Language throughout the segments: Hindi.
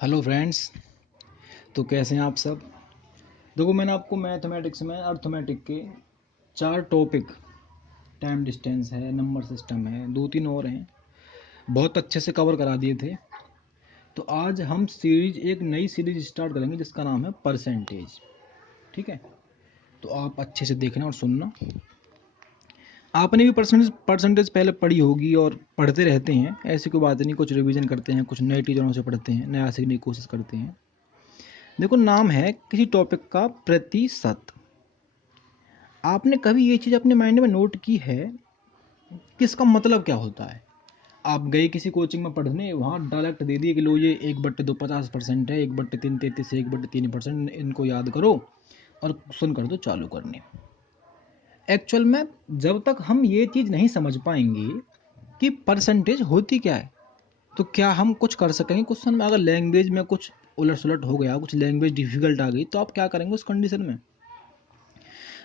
Hello friends. तो कैसे हैं आप सब। देखो, मैंने आपको मैथमेटिक्स में अर्थमेटिक के 4 टॉपिक, टाइम डिस्टेंस है, नंबर सिस्टम है, 2-3 और हैं, बहुत अच्छे से कवर करा दिए थे। तो आज हम एक नई सीरीज स्टार्ट करेंगे जिसका नाम है परसेंटेज। ठीक है, तो आप अच्छे से देखना और सुनना। आपने भी परसेंटेज पहले पढ़ी होगी और पढ़ते रहते हैं, ऐसी कोई बात नहीं। कुछ रिवीजन करते हैं, कुछ नए टीचरों से पढ़ते हैं, नया सीखने की कोशिश करते हैं। देखो, नाम है किसी टॉपिक का प्रतिशत। आपने कभी ये चीज़ अपने माइंड में नोट की है कि इसका मतलब क्या होता है। आप गए किसी कोचिंग में पढ़ने, वहाँ डायरेक्ट दे दिए कि लो ये 1/2 50% है, 1/3 33 है, 1/3%, इनको याद करो और सुन कर दो चालू करने। एक्चुअल में जब तक हम ये चीज़ नहीं समझ पाएंगे कि परसेंटेज होती क्या है, तो क्या हम कुछ कर सकेंगे क्वेश्चन में। अगर लैंग्वेज में कुछ उलट सुलट हो गया, कुछ लैंग्वेज डिफिकल्ट आ गई, तो आप क्या करेंगे उस कंडीशन में।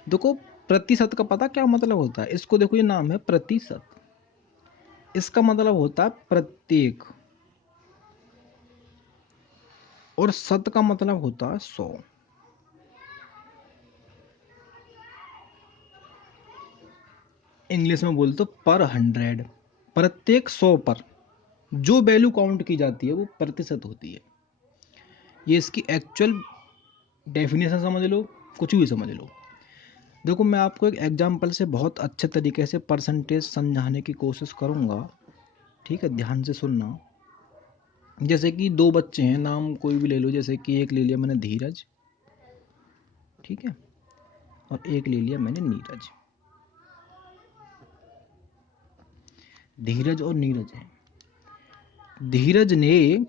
देखो, प्रतिशत का पता क्या मतलब होता है। इसको देखो, ये नाम है प्रतिशत। इसका मतलब होता है प्रत्येक, और शत का मतलब होता है 100। इंग्लिश में बोल तो पर 100। प्रत्येक 100 पर जो वैल्यू काउंट की जाती है वो प्रतिशत होती है। ये इसकी एक्चुअल डेफिनेशन समझ लो, कुछ भी समझ लो। देखो, मैं आपको एक एग्जांपल से बहुत अच्छे तरीके से परसेंटेज समझाने की कोशिश करूँगा। ठीक है, ध्यान से सुनना। जैसे कि 2 बच्चे हैं, नाम कोई भी ले लो। जैसे कि एक ले लिया मैंने धीरज, ठीक है, और एक ले लिया मैंने नीरज। धीरज और नीरज हैं। धीरज ने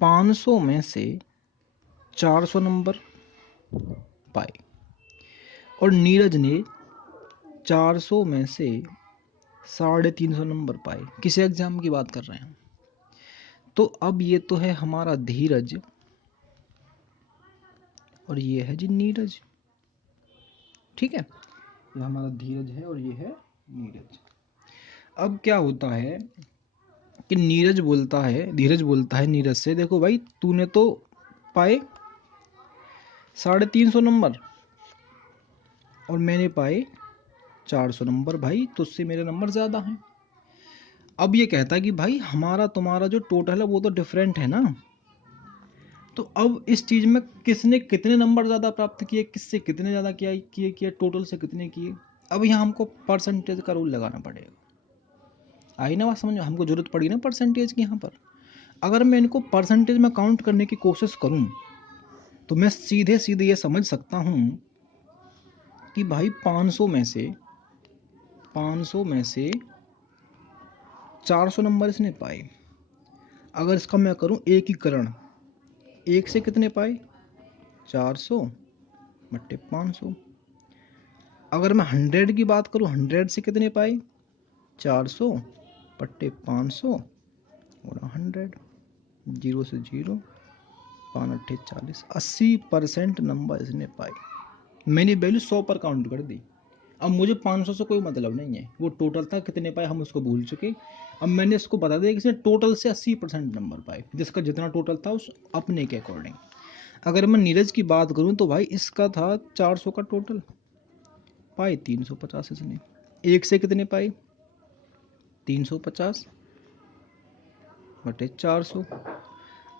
500 में से 400 नंबर पाए और नीरज ने 400 में से 350 नंबर पाए। किस एग्जाम की बात कर रहे हैं हम। तो अब ये तो है हमारा धीरज और ये है जी नीरज। ठीक है, ये हमारा धीरज है और ये है नीरज। अब क्या होता है कि धीरज बोलता है नीरज से, देखो भाई, तूने तो पाए 350 नंबर और मैंने पाए 400 नंबर। भाई, तुझसे मेरे नंबर ज़्यादा हैं। अब ये कहता है कि भाई, हमारा तुम्हारा जो टोटल है वो तो डिफरेंट है ना। तो अब इस चीज़ में किसने कितने नंबर ज़्यादा प्राप्त किए, किससे कितने ज़्यादा किए, टोटल से कितने किए। अब यहाँ हमको परसेंटेज का रूल लगाना पड़ेगा। आई ना बात समझ में। हमको जरूरत पड़ी ना परसेंटेज की। यहाँ पर अगर मैं इनको परसेंटेज में काउंट करने की कोशिश करूँ तो मैं सीधे सीधे ये समझ सकता हूँ कि भाई 500 में से 400 नंबर इसने पाए। अगर इसका मैं करूं एकीकरण, एक से कितने पाए 400 बट्टे 500। अगर मैं 100 की बात करूं, 100 से कितने पाए 400 बट्टे 500 और 100। 0 से 0, 5 अट्ठे 40, 80% नंबर इसने पाए। मैंने वैल्यू 100 पर काउंट कर दी। अब मुझे 500 से कोई मतलब नहीं है, वो टोटल था, कितने पाए हम उसको भूल चुके। अब मैंने इसको बता दिया कि इसने टोटल से 80% नंबर पाए, जिसका जितना टोटल था उस अपने के अकॉर्डिंग। अगर मैं नीरज की बात करूं तो भाई इसका था 400 का टोटल, पाए 350 इसने। एक से कितने पाए 350 बटे 400।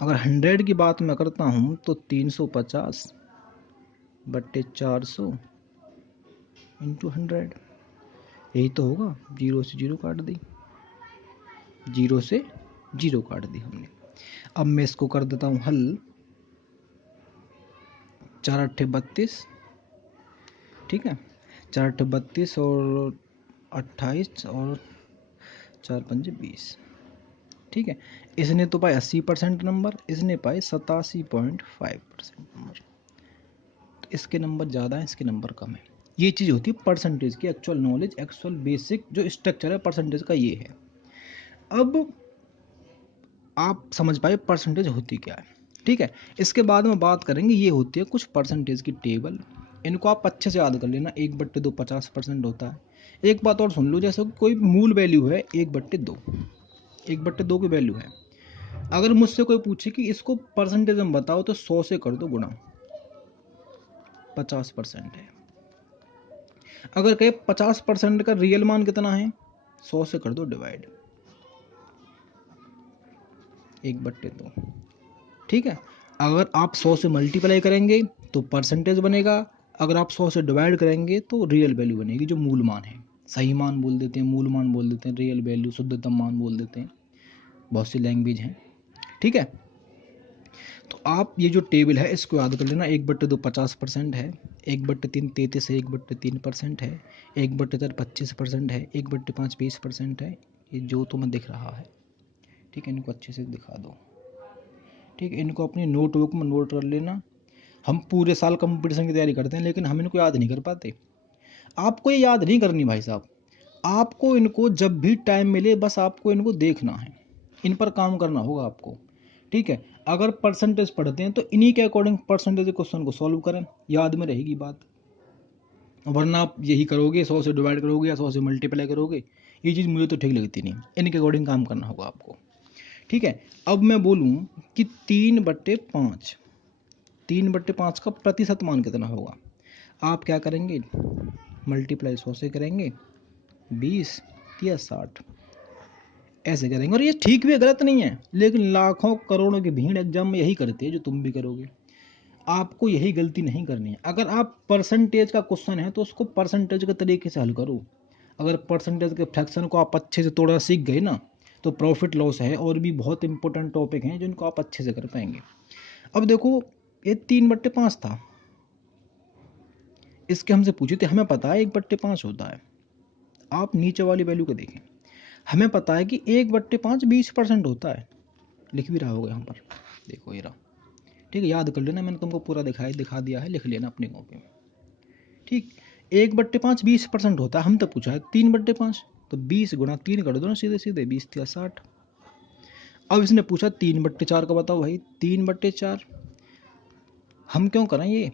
अगर 100 की बात मैं करता हूं तो 350 बट्टे 400 इंटू 100, यही तो होगा। 0 से 0 काट दी, 0 से 0 काट दी हमने। अब मैं इसको कर देता हूँ हल। 4 अट्ठे 32, ठीक है, 4 अट्ठे 32 और 28 और 4 पंजे 20। ठीक है, इसने तो पाए 80% नंबर, इसने पाए 87.5% नंबर। तो इसके नंबर ज़्यादा हैं, इसके नंबर कम है। ये चीज़ होती है परसेंटेज की एक्चुअल नॉलेज, एक्चुअल बेसिक जो स्ट्रक्चर है परसेंटेज का, ये है। अब आप समझ पाए परसेंटेज होती क्या है। ठीक है, इसके बाद में बात करेंगे, ये होती है कुछ परसेंटेज की टेबल। इनको आप अच्छे से याद कर लेना। 1/2 50% होता है। एक बात और सुन लो, जैसे कोई मूल वैल्यू है 1/2, 1/2 की वैल्यू है, अगर मुझसे कोई पूछे कि इसको परसेंटेज में बताओ तो 100 से कर दो गुणा, 50% है। अगर कहे 50% का रियल मान कितना है, 100 से कर दो डिवाइड, 1/2। ठीक है, अगर आप 100 से मल्टीप्लाई करेंगे तो परसेंटेज बनेगा, अगर आप 100 से डिवाइड करेंगे तो रियल वैल्यू बनेगी, जो मूल मान है। सही मान बोल देते हैं, मूल मान बोल देते हैं, रियल वैल्यू, शुद्धतम मान बोल देते हैं, बहुत सी लैंग्वेज हैं। ठीक है, तो आप ये जो टेबल है इसको याद कर लेना। 1/2 50% है, 1/3 33 है, 1/3% है, 1/4 25% है, 1/5 20% है। ये जो तुम्हें दिख रहा है, ठीक है, इनको अच्छे से दिखा दो। ठीक है, इनको अपनी नोटबुक में नोट कर लेना। हम पूरे साल कंपटीशन की तैयारी करते हैं लेकिन हम इनको याद नहीं कर पाते। आपको ये याद नहीं करनी भाई साहब, आपको इनको जब भी टाइम मिले बस आपको इनको देखना है, इन पर काम करना होगा आपको। ठीक है, अगर परसेंटेज पढ़ते हैं तो इन्हीं के अकॉर्डिंग परसेंटेज क्वेश्चन को सॉल्व करें, याद में रहेगी बात। वरना आप यही करोगे, 100 से डिवाइड करोगे या 100 से मल्टीप्लाई करोगे, ये चीज़ मुझे तो ठीक लगती नहीं। इनके अकॉर्डिंग काम करना होगा आपको। ठीक है, अब मैं बोलूँ कि 3/5, 3/5 का प्रतिशत मान कितना होगा, आप क्या करेंगे, मल्टीप्लाई 100 से करेंगे, 20 या 60 ऐसे करेंगे। और ये ठीक भी है, गलत नहीं है, लेकिन लाखों करोड़ों की भीड़ एग्जाम में यही करती है जो तुम भी करोगे। आपको यही गलती नहीं करनी है। अगर आप परसेंटेज का क्वेश्चन है तो उसको परसेंटेज के तरीके से हल करो। अगर परसेंटेज के फ्रैक्शन को आप अच्छे से तोड़ना सीख गए ना, तो प्रॉफिट लॉस है और भी बहुत इंपॉर्टेंट टॉपिक हैं जिनको आप अच्छे से कर पाएंगे। अब देखो, ये 3/5 था, इसके हमसे पूछे थे, हमें पता है 1/5 होता है। आप नीचे वाली वैल्यू को देखें, हमें पता है कि 1/5 20% होता है, लिख भी रहा होगा यहाँ पर, देखो ये रहा। ठीक है, याद कर लेना, मैंने तुमको पूरा दिखा दिया है, लिख लेना अपनी कॉपी में। ठीक, 1/5 20% होता है, हम तो पूछा है 3/5, तो 20 गुणा 3 कर दो ना, सीधे सीधे 20 या 60। अब इसने पूछा 3/4 का बताओ भाई, 3/4 हम क्यों करें ये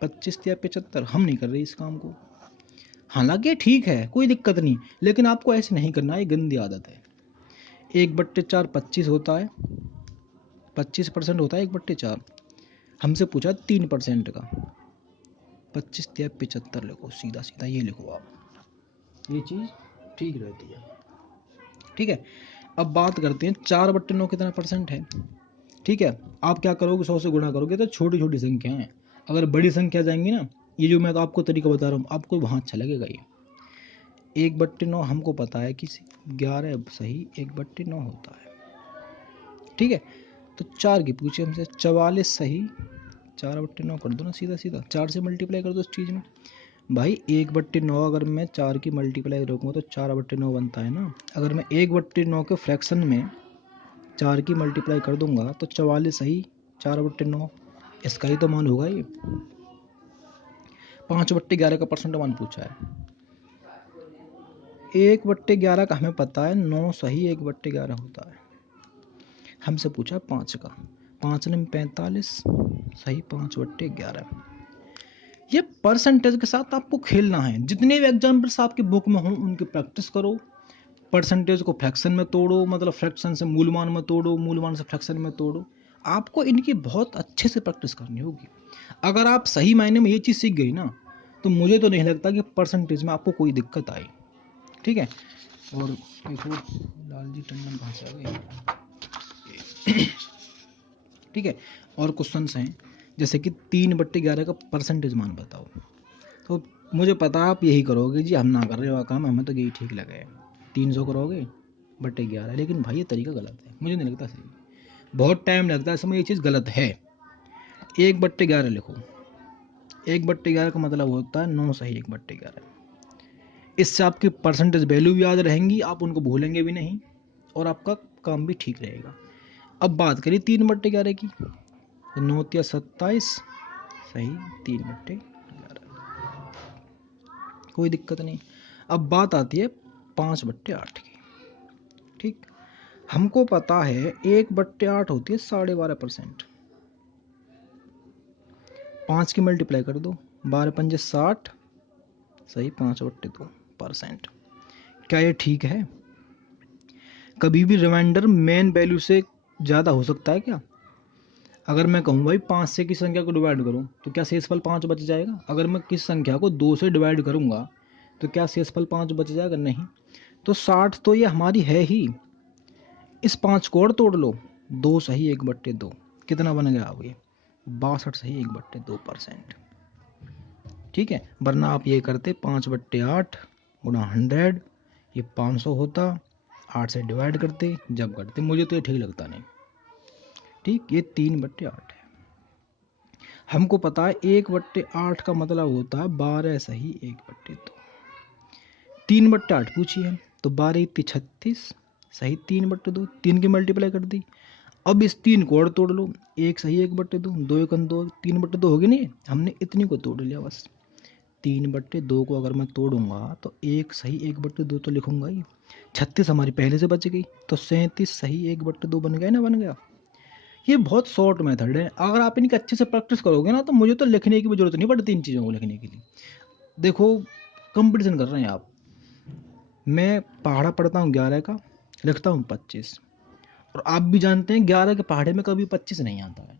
25 या 75, हम नहीं कर रहे इस काम को। हालांकि ठीक है, कोई दिक्कत नहीं, लेकिन आपको ऐसे नहीं करना, ये गंदी आदत है। 1/4 25 होता है, 25% होता है 1/4। हमसे पूछा 3% का, 25 या 75 लिखो, सीधा सीधा ये लिखो आप, ये चीज़ ठीक रहती है। ठीक है, अब बात करते हैं 4/9 कितना परसेंट है। ठीक है, आप क्या करोगे, 100 से गुणा करोगे तो छोटी छोटी संख्या है, अगर बड़ी संख्या जाएंगी ना, ये जो मैं तो आपको तरीका बता रहा हूँ, आपको वहाँ अच्छा लगेगा। ये 1/9 हमको पता है कि 11 सही 1/9 होता है। ठीक है, तो 4 की पूछे हमसे, 44 सही 4/9 कर दो ना, सीधा सीधा 4 से मल्टीप्लाई कर दो उस चीज़ में। भाई 1/9 अगर मैं 4 की मल्टीप्लाई रखूँगा तो 4/9 बनता है ना। अगर मैं 1/9 के फ्रैक्शन में 4 की मल्टीप्लाई कर दूंगा तो 44 सही 4/9, इसका ही तो मान होगा ये। 5/11 का परसेंट मान पूछा है, 1/11 का हमें पता है 9 सही 1/11 होता है। हमसे पूछा 5 का, 5 ने 45 सही 5/11। ये परसेंटेज के साथ आपको खेलना है। जितने भी एग्जाम्पल्स आपकी बुक में हों उनकी प्रैक्टिस करो। परसेंटेज को फ्रैक्शन में तोड़ो, मतलब फ्रैक्शन से मूलमान में तोड़ो, मूलमान से फ्रैक्शन में तोड़ो। आपको इनकी बहुत अच्छे से प्रैक्टिस करनी होगी। अगर आप सही मायने में ये चीज़ सीख गई ना, तो मुझे तो नहीं लगता कि परसेंटेज में आपको कोई दिक्कत आई। ठीक है, और एक और लालजी टंडन कहाँ से आ गए। ठीक है, और क्वेश्चन हैं जैसे कि 3/11 का परसेंटेज मान बताओ, तो मुझे पता आप यही करोगे जी, हम ना कर रहे हो काम, हमें तो यही ठीक लगे, 300 करोगे बटे 11। लेकिन भाई ये तरीका गलत है, मुझे नहीं लगता सही, बहुत टाइम लगता है समय, ये चीज़ गलत है। 1/11 लिखो, 1/11 का मतलब होता है 9 सही 1/11। इससे आपकी परसेंटेज वैल्यू भी याद रहेंगी, आप उनको भूलेंगे भी नहीं, और आपका काम भी ठीक रहेगा। अब बात करिए 3/11 की, तो 9 या 27 सही 3/11, कोई दिक्कत नहीं। अब बात आती है 5/8 की। ठीक, हमको पता है 1/8 होती है 12.5%। 5 की मल्टीप्लाई कर दो, 12 पंजे 60 सही 5/2%। क्या ये ठीक है? कभी भी रिमाइंडर मेन वैल्यू से ज़्यादा हो सकता है क्या? अगर मैं कहूँ भाई 5 से किस संख्या को डिवाइड करूँ तो क्या शेषफल 5 बच जाएगा? अगर मैं किस संख्या को 2 से डिवाइड करूँगा तो क्या शेषफल 5 बच जाएगा? नहीं। तो 60 तो ये हमारी है ही। इस 5 को और तोड़ लो, 2 सही 1/2, कितना बन गया अब ये 62 सही 1/2%। ठीक है, वरना आप ये करते 5/8 गुणा 100, ये 500 होता, 8 से डिवाइड करते जब करते। मुझे तो ये ठीक लगता नहीं। ठीक, ये 3/8 है। हमको पता है 1/8 का मतलब होता है 12 सही 1/2। 3/8 पूछी है तो 12 इतनी 36 सही 3/2, 3 की मल्टीप्लाई कर दी। अब इस 3 को और तोड़ लो, 1 सही 1/2, 2 एकन 2, 3/2 होगी नहीं, हमने इतनी को तोड़ लिया बस। 3/2 को अगर मैं तोड़ूंगा तो 1 सही 1/2 तो लिखूंगा ही। 36 हमारी पहले से बच गई तो 37 सही 1/2 बन गया ना, बन गया। ये बहुत शॉर्ट मेथड है, अगर आप इनकी अच्छे से प्रैक्टिस करोगे ना तो मुझे तो लिखने की भी जरूरत नहीं पड़ती इन चीज़ों को लिखने के लिए। देखो, कंपटीशन कर रहे हैं आप, मैं पहाड़ा पढ़ता हूँ 11 का, लिखता हूँ 25, और आप भी जानते हैं 11 के पहाड़े में कभी 25 नहीं आता है।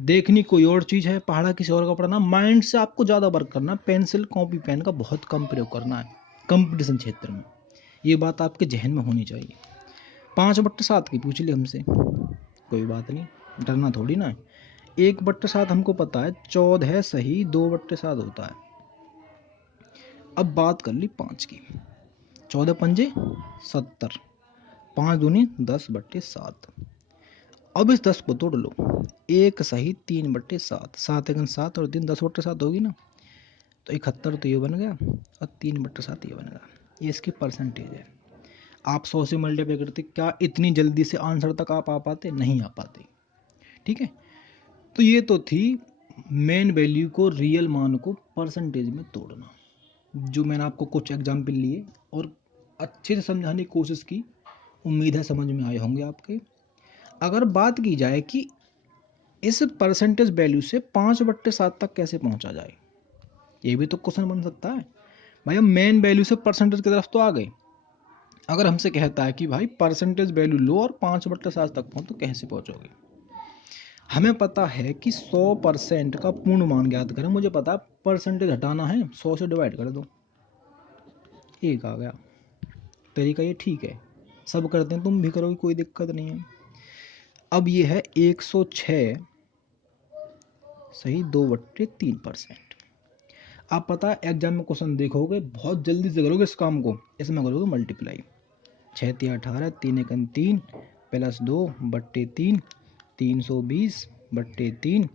देखनी कोई और चीज़ है, पहाड़ा किसी और का पढ़ना। माइंड से आपको ज़्यादा वर्क करना, पेंसिल कॉपी पेन का बहुत कम प्रयोग करना है कंपटीशन क्षेत्र में। ये बात आपके जहन में होनी चाहिए। 5/7 की पूछ ली हमसे, कोई बात नहीं, डरना थोड़ी ना है। 1/7 हमको पता है 14 है सही 2/7 होता है। अब बात कर ली 5 की, 14 पंजे 70, 5 दूनी 10/7। अब इस 10 को तोड़ लो, 1 सही 3/7, 7 एकन 7 और 3 10/7 होगी ना, तो 71 तो ये बन गया और 3/7 ये बन गया। ये इसकी परसेंटेज है। आप 100 से मल्टीप्लाई करते, क्या इतनी जल्दी से आंसर तक आप आ पाते? नहीं आ पाते। ठीक है, तो ये तो थी मेन वैल्यू को, रियल मान को परसेंटेज में तोड़ना, जो मैंने आपको कुछ एग्जाम्पल लिए और अच्छे से समझाने की कोशिश की। उम्मीद है समझ में आए होंगे आपके। अगर बात की जाए कि इस परसेंटेज वैल्यू से 5/7 तक कैसे पहुंचा जाए, ये भी तो क्वेश्चन बन सकता है। भाई हम मेन वैल्यू से परसेंटेज की तरफ तो आ गए, अगर हमसे कहता है कि भाई परसेंटेज वैल्यू लो और 5/7 तक पहुंच, तो कैसे पहुंचोगे? हमें पता है कि 100% का पूर्ण मान ज्ञात करें। मुझे पता है परसेंटेज हटाना है, 100 से डिवाइड कर दो, 1 आ गया। तरीका ये ठीक है, सब करते हैं, तुम भी करोगे, कोई दिक्कत नहीं है। अब ये है 106 सही 2/3%। आप पता है एग्जाम में क्वेश्चन देखोगे बहुत जल्दी से करोगे इस काम को, इसमें करोगे मल्टीप्लाई। 6 3 18, 3 एकन 3 प्लस 2/3, 320/3।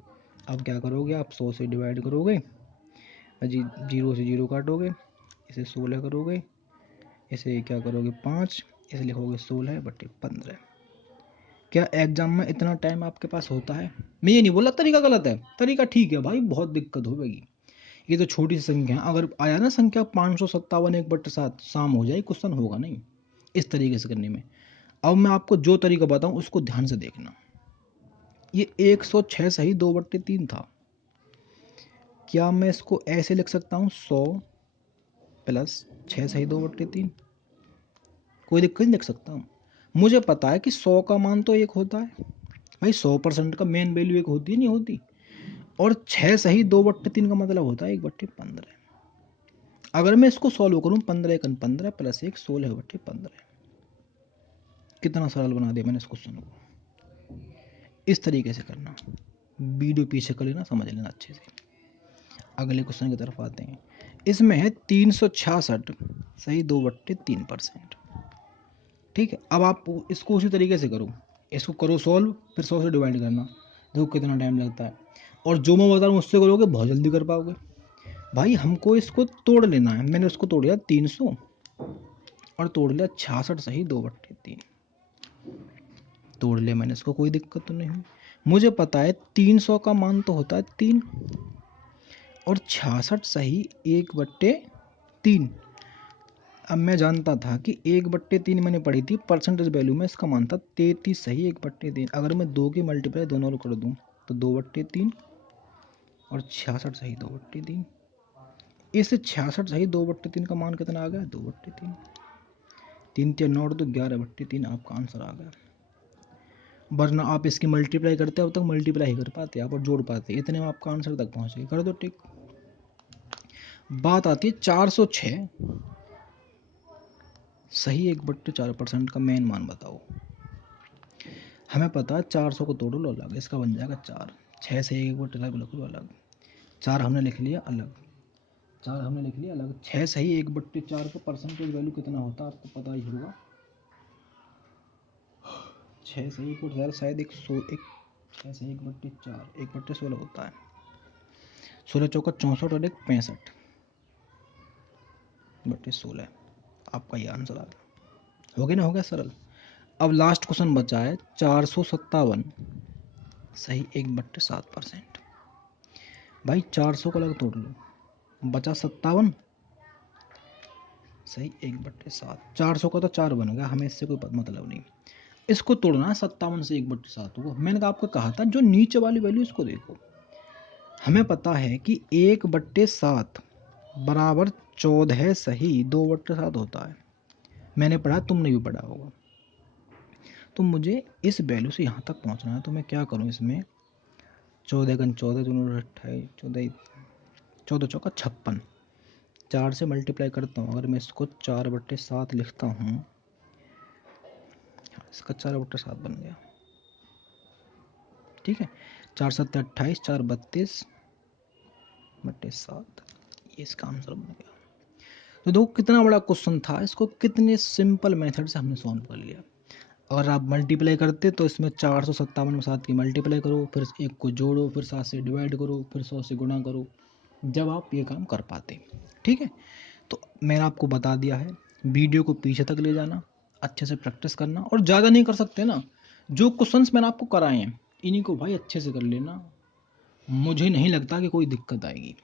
अब क्या करोगे आप, 100 से डिवाइड करोगे जी, 0 से 0 काटोगे, इसे 16 करोगे, इसे क्या करोगे 5, इसे लिखोगे 16/15। क्या एग्जाम में इतना टाइम आपके पास होता है? मैं ये नहीं बोला तरीका गलत है, तरीका ठीक है भाई, बहुत दिक्कत होगी। ये तो छोटी सी संख्या है, अगर आया ना संख्या 557 1/7, शाम हो जाए, क्वेश्चन होगा नहीं इस तरीके से करने में। अब मैं आपको जो तरीका बताऊं उसको ध्यान से देखना। ये 106 सही 2/3 था। क्या मैं इसको ऐसे लिख सकता हूँ 100 प्लस 6 सही 2/3? कोई दिक्कत नहीं लिख सकता हूँ। मुझे पता है कि 100 का मान तो 1 होता है भाई, 100% का मेन वैल्यू 1 होती है, नहीं होती। और 6 सही 2/3 का मतलब होता है 1/15। अगर मैं इसको सॉल्व करूँ, 15 एकन 15 प्लस 1 16/15। कितना सरल बना दिया मैंने इस क्वेश्चन को। इस तरीके से करना, वीडियो पीछे कर लेना, समझ लेना अच्छे से। अगले क्वेश्चन की तरफ आते हैं। इसमें है 366 सही 2/3%। ठीक है, अब आप इसको उसी तरीके से करो, इसको करो सॉल्व, फिर 100 से डिवाइड करना, देखो कितना टाइम लगता है। और जो मैं बता रहा हूँ उससे करोगे बहुत जल्दी कर पाओगे। भाई हमको इसको तोड़ लेना है, मैंने उसको तोड़ लिया 300 और तोड़ लिया 66 सही 2/3। तोड़ लिया मैंने इसको, कोई दिक्कत तो नहीं हुई। मुझे पता है 300 का मान तो होता है 3 और 66 सही 1/3। अब मैं जानता था कि 1/3 मैंने पढ़ी थी परसेंटेज वैल्यू में, इसका मान था 33 सही 1/3। अगर मैं 2 की मल्टीप्लाई दोनों को कर दूँ तो 2/3 और 66 सही 2/3। इस 66 सही 2/3 का मान कितना आ गया, 2/3। 3 3 9 तो 11/3 आपका आंसर आ गया। वरना आप इसकी मल्टीप्लाई करते अब तक मल्टीप्लाई ही कर पाते आप और जोड़ पाते, इतने में आपका आंसर तक पहुँचे। कर दो टिक। बात आती है 406 सही 1/4% का मेन मान बताओ। हमें पता है 400 को तोड़ो लो अलग, इसका बन जाएगा 4। 6 से 1/4 लिख लो अलग, 4 हमने लिख लिया अलग, 4 हमने लिख लिया अलग। 6 सही 1/4 का परसेंटेज वैल्यू कितना होता है आपको पता ही होगा। 6 सही 1/4 शायद 6 से 1/4 1/16 होता है। 16 चौका 64 और 1 65/16 आपका ये आंसर आ गया। हो गया ना, हो गया सरल। अब लास्ट क्वेश्चन बचा है 457 सही 1/7%। भाई 400 को अलग तोड़ लो, बचा 57 सही 1/7। 400 का तो 4 बन गया, हमें इससे कोई मतलब नहीं। इसको तोड़ना है 57 से 1/7 को। मैंने आपको कहा था जो नीचे वाली वैल्यू इसको देखो। हमें पता है कि 1/7 बराबर 14 सही 2/7 होता है। मैंने पढ़ा, तुमने भी पढ़ा होगा। तो मुझे इस वैल्यू से यहाँ तक पहुँचना है, तो मैं क्या करूँ, इसमें 14 × 14 दूनी 28 14 चौका 56, 4 से मल्टीप्लाई करता हूँ। अगर मैं इसको 4/7 लिखता हूँ, इसका 4/7 बन गया। ठीक है, 4 7 28, 4 32/7, ये इसका आंसर बन गया। तो देखो कितना बड़ा क्वेश्चन था, इसको कितने सिंपल मेथड से हमने सॉल्व कर लिया। अगर आप मल्टीप्लाई करते तो इसमें 457 में 7 की मल्टीप्लाई करो, फिर 1 को जोड़ो, फिर 7 से डिवाइड करो, फिर 100 से गुणा करो, जब आप ये काम कर पाते। ठीक है, तो मैंने आपको बता दिया है। वीडियो को पीछे तक ले जाना, अच्छे से प्रैक्टिस करना, और ज़्यादा नहीं कर सकते ना, जो क्वेश्चंस मैंने आपको कराए हैं इन्हीं को भाई अच्छे से कर लेना। मुझे नहीं लगता कि कोई दिक्कत आएगी।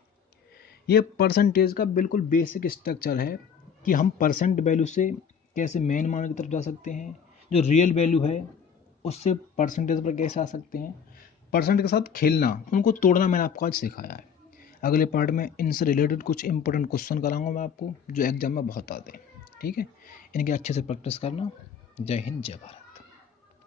ये परसेंटेज का बिल्कुल बेसिक स्ट्रक्चर है कि हम परसेंट वैल्यू से कैसे मेन मान की तरफ जा सकते हैं, जो रियल वैल्यू है उससे परसेंटेज पर कैसे आ सकते हैं, परसेंट के साथ खेलना, उनको तोड़ना मैंने आपको आज सिखाया है। अगले पार्ट में इनसे रिलेटेड कुछ इंपॉर्टेंट क्वेश्चन कराऊंगा मैं आपको, जो एग्जाम में बहुत आते हैं। ठीक है, इनके अच्छे से प्रैक्टिस करना। जय हिंद, जय भारत।